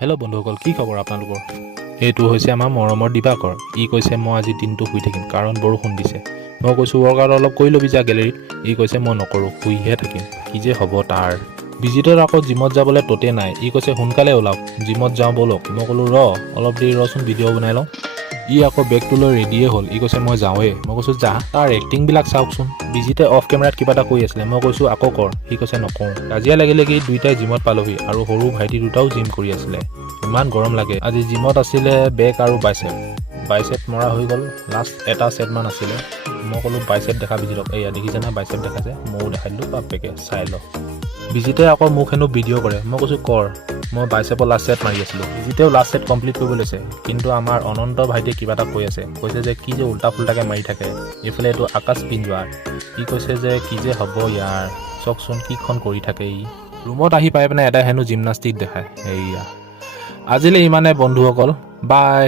Hello' বন্ধুসকল, কি খবৰ আপোনালোকৰ? এইটো হৈছে আমাৰ মৰমৰ দিবাকৰ। ই কৈছে মই আজি দিনটো শুই থাকিম কাৰণ বৰষুণ দিছে। মই কৈছোঁ ৱৰ্কআউট অলপ কৰি ল'বি যা গেলেৰীত। ই কৈছে মই নকৰোঁ, শুইহে থাকিম। কি যে হ'ব তাৰ। বিজিতৰ আকৌ জিমত যাবলৈ ততে নাই। ই কৈছে সোনকালে ওলাওক, জিমত যাওঁ ব'লক। মই ক'লোঁ অলপ দেৰি ৰচোন, ভিডিঅ' বনাই লওঁ। ই আকৌ বেগটো লৈ ৰেডিয়ে হ'ল। ই কৈছে মই যাওঁৱেই। মই কৈছোঁ যা, তাৰ এক্টিংবিলাক চাওকচোন। বিজিতে অফ কেমেৰাত কিবা এটা কৈ আছিলে। মই কৈছোঁ আকৌ কৰ। সি কৈছে নকওঁ। কাজিয়া লাগিলে কি দুইটাই জিমত পালোহি আৰু সৰু ভাইটি দুটাও জিম কৰি আছিলে। ইমান গৰম লাগে। আজি জিমত আছিলে বেক আৰু বাইচেপ মৰা হৈ গ'ল। লাষ্ট এটা ছেটমান আছিলে। মই ক'লোঁ বাইচেপ দেখা বিজিতক। এয়া দেখিছেনে বাইচেপ দেখাইছে। ময়ো দেখাই দিলোঁ, বাপেকে চাই ল। বিজিতে আকৌ মোক হেনো ভিডিঅ' কৰে। মই কৈছোঁ কৰ। মই বাইচেপৰ লাষ্ট ছেট মাৰি আছিলোঁ। বিজিতেও লাষ্ট ছেট কমপ্লিট কৰিব লৈছে, কিন্তু আমাৰ অনন্ত ভাইটিয়ে কিবা এটা কৈ আছে। কৈছে যে কি যে উল্টা ফুল্টাকৈ মাৰি থাকে। এইফালে এইটো আকাশ পিঞ্জোৱাৰ। ই কৈছে যে কি যে হ'ব ইয়াৰ, চাওকচোন কিখন কৰি থাকে ই। ৰুমত আহি পাই পিনে এটা হেনো জিমনাষ্টিক দেখায়। এইয়া আজিলৈ ইমানে বন্ধুসকল, বাই।